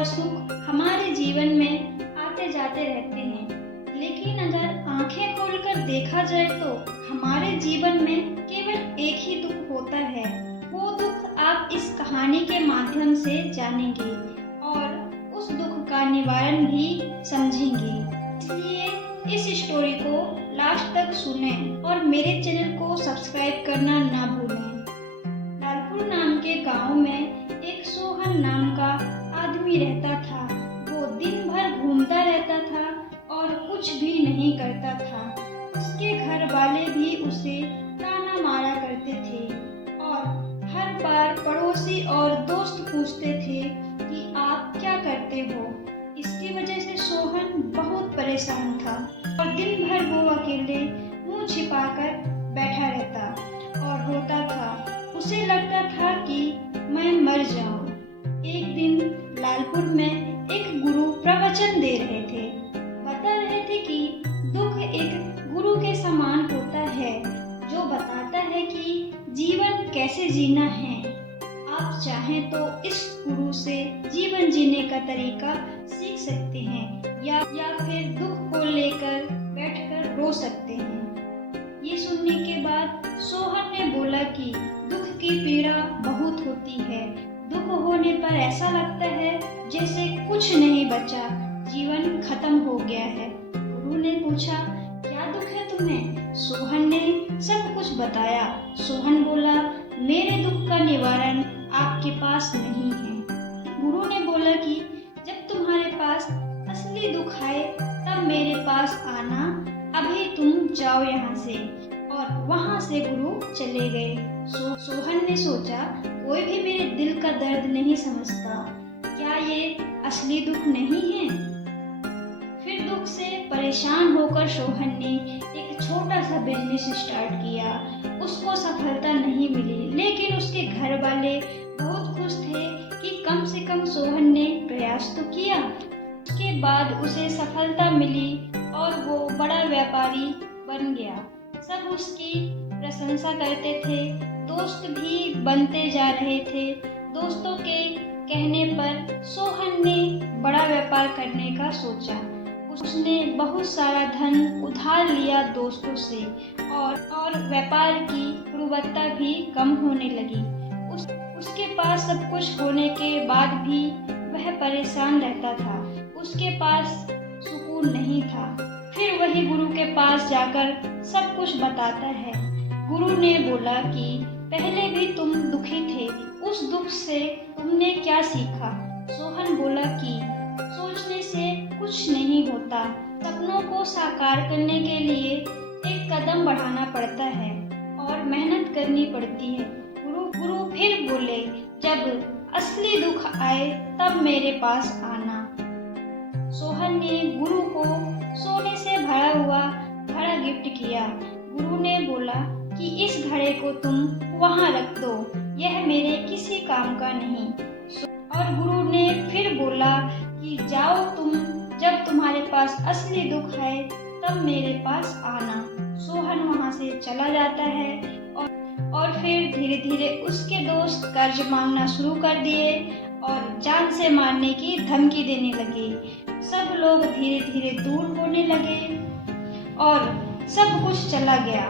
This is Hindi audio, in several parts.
और सुख हमारे जीवन में आते जाते रहते हैं, लेकिन अगर आंखें खोलकर देखा जाए तो हमारे जीवन में केवल एक ही दुख होता है। वो दुख आप इस कहानी के माध्यम से जानेंगे और उस दुख का निवारण भी समझेंगे। इसलिए इस स्टोरी को लास्ट तक सुनें और मेरे चैनल को सब्सक्राइब करना ना भूलें। लालपुर नाम के गांव में एक सोहन नाम का आदमी रहता था। वो दिन भर घूमता रहता था और कुछ भी नहीं करता था। उसके घर वाले भी उसे ताना मारा करते थे और हर बार पड़ोसी और दोस्त पूछते थे कि आप क्या करते हो। इसकी वजह से सोहन बहुत परेशान था और दिन भर वो अकेले मुंह छिपाकर बैठा रहता और रोता था। उसे लगता था कि मैं मर जाऊं। एक दिन लालपुर में एक गुरु प्रवचन दे रहे थे। बता रहे थे कि दुख एक गुरु के समान होता है जो बताता है कि जीवन कैसे जीना है। आप चाहें तो इस गुरु से जीवन जीने का तरीका सीख सकते हैं या फिर दुख को लेकर बैठकर रो सकते हैं। ये सुनने के बाद सोहन ने बोला कि दुख की पीड़ा बहुत होती है। दुख होने पर ऐसा लगता है जैसे कुछ नहीं बचा, जीवन खत्म हो गया है। गुरु ने पूछा, क्या दुख है तुम्हें? सोहन ने सब कुछ बताया। सोहन बोला, मेरे दुख का निवारण आपके पास नहीं है। गुरु ने बोला कि जब तुम्हारे पास असली दुख आए तब मेरे पास आना, अभी तुम जाओ यहाँ से। और वहाँ से गुरु चले गए। सोहन ने सोचा, कोई भी मेरे दिल का दर्द नहीं समझता, क्या ये असली दुख नहीं है? फिर दुख से परेशान होकर सोहन ने एक छोटा सा बिजनेस स्टार्ट किया। उसको सफलता नहीं मिली, लेकिन उसके घर वाले बहुत खुश थे कि कम से कम सोहन ने प्रयास तो किया। उसके बाद उसे सफलता मिली और वो बड़ा व्यापारी बन गया। सब उसकी प्रशंसा करते थे, दोस्त भी बनते जा रहे थे। दोस्तों के कहने पर सोहन ने बड़ा व्यापार करने का सोचा। उसने बहुत सारा धन उधार लिया दोस्तों से और व्यापार की गुणवत्ता भी कम होने लगी। उसके पास सब कुछ होने के बाद भी वह परेशान रहता था। उसके पास सुकून नहीं था। फिर वही गुरु के पास जाकर सब कुछ बताता है। गुरु ने बोला कि पहले भी तुम दुखी थे, उस दुख से तुमने क्या सीखा? सोहन बोला कि सोचने से कुछ नहीं होता, सपनों को साकार करने के लिए एक कदम बढ़ाना पड़ता है और मेहनत करनी पड़ती है। गुरु फिर बोले, जब असली दुख आए तब मेरे पास आना। सोहन ने गुरु को सोने से भरा हुआ घड़ा गिफ्ट किया। गुरु ने बोला कि इस घड़े को तुम वहाँ रख दो, यह मेरे किसी काम का नहीं। और गुरु ने फिर बोला कि जाओ तुम, जब तुम्हारे पास असली दुख आए तब मेरे पास आना। सोहन वहाँ से चला जाता है और फिर धीरे धीरे उसके दोस्त कर्ज मांगना शुरू कर दिए और जान से मारने की धमकी देने लगे। सब लोग धीरे धीरे दूर होने लगे और सब कुछ चला गया।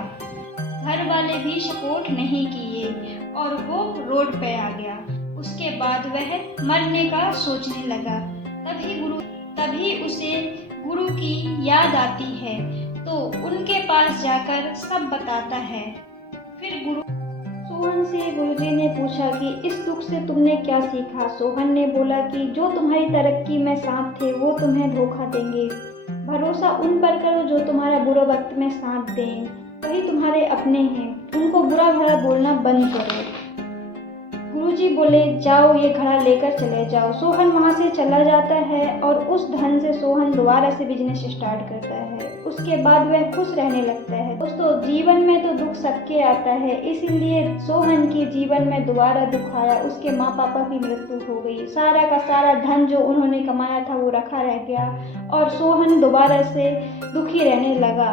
घर वाले भी सपोर्ट नहीं किए और वो रोड पे आ गया। उसके बाद वह मरने का सोचने लगा। तभी उसे गुरु की याद आती है, तो उनके पास जाकर सब बताता है। फिर सोहन से गुरुजी ने पूछा कि इस दुख से तुमने क्या सीखा? सोहन ने बोला कि जो तुम्हारी तरक्की में साथ थे वो तुम्हें धोखा देंगे। भरोसा उन पर करो जो तुम्हारा बुरे वक्त में साथ दें, वही तुम्हारे अपने हैं। उनको बुरा भला बोलना बंद करो। गुरुजी बोले, जाओ ये घड़ा लेकर चले जाओ। सोहन वहाँ से चला जाता है और उस धन से सोहन दोबारा से बिजनेस स्टार्ट करता है। उसके बाद वह खुश रहने लगता है। दोस्तों, जीवन में तो दुख सबके आता है, इसीलिए सोहन के जीवन में दोबारा दुख आया। उसके माँ पापा की मृत्यु हो गई। सारा का सारा धन जो उन्होंने कमाया था वो रखा रह गया और सोहन दोबारा से दुखी रहने लगा।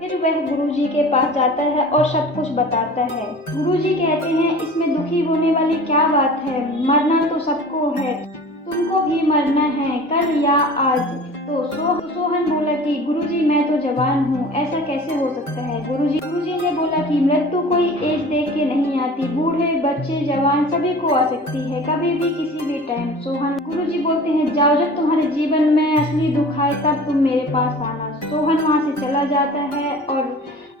फिर वह गुरुजी के पास जाता है और सब कुछ बताता है। गुरुजी कहते हैं, इसमें दुखी होने वाली क्या बात है? मरना तो सबको है, तुमको भी मरना है, कल या आज। तो सोहन बोला कि गुरुजी मैं तो जवान हूँ, ऐसा कैसे हो सकता है। गुरुजी ने बोला कि मृत्यु कोई एज देख के नहीं आती, बूढ़े बच्चे जवान सभी को आ सकती है, कभी भी किसी भी टाइम। गुरुजी बोलते हैं जाओ, जब तुम्हारे जीवन में असली दुख आए तब तुम मेरे पास आना। सोहन वहाँ से चला जाता है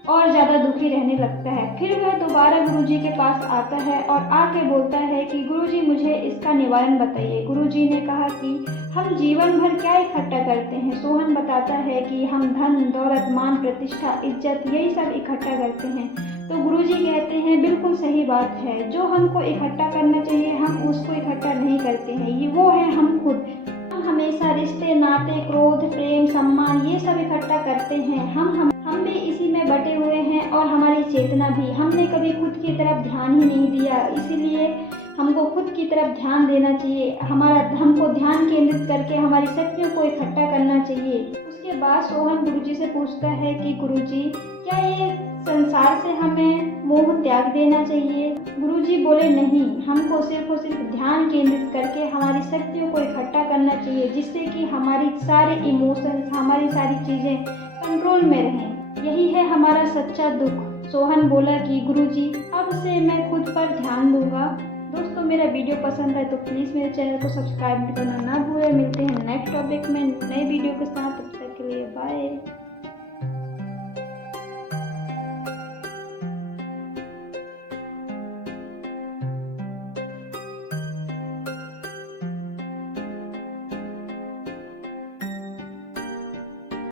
और ज़्यादा दुखी रहने लगता है। फिर वह दोबारा गुरुजी के पास आता है और आके बोलता है कि गुरुजी मुझे इसका निवारण बताइए। गुरुजी ने कहा कि हम जीवन भर क्या इकट्ठा करते हैं। सोहन बताता है कि हम धन दौलत मान प्रतिष्ठा इज्जत यही सब इकट्ठा करते हैं। तो गुरुजी कहते हैं बिल्कुल सही बात है, जो हमको इकट्ठा करना चाहिए हम उसको इकट्ठा नहीं करते हैं, ये वो है हम खुद। हम हमेशा रिश्ते नाते क्रोध प्रेम सम्मान ये सब इकट्ठा करते हैं। हम भी इसी में बटे हुए हैं और हमारी चेतना भी। हमने कभी खुद की तरफ ध्यान ही नहीं दिया, इसीलिए हमको खुद की तरफ ध्यान देना चाहिए। हमको ध्यान केंद्रित करके हमारी शक्तियों को इकट्ठा करना चाहिए। उसके बाद सोहन गुरुजी से पूछता है कि गुरुजी क्या ये संसार से हमें मोह त्याग देना चाहिए। गुरुजी बोले नहीं, हमको सिर्फ और सिर्फ ध्यान केंद्रित करके हमारी शक्तियों को इकट्ठा करना चाहिए, जिससे कि हमारी सारे इमोशंस हमारी सारी चीज़ें कंट्रोल में रहें। यही है हमारा सच्चा दुख। सोहन बोला कि गुरुजी अब से मैं खुद पर ध्यान दूंगा। दोस्तों मेरा वीडियो पसंद है तो प्लीज़ मेरे चैनल को सब्सक्राइब करना ना भूलें। मिलते हैं नेक्स्ट टॉपिक में नए वीडियो के साथ, तब तक के लिए बाय।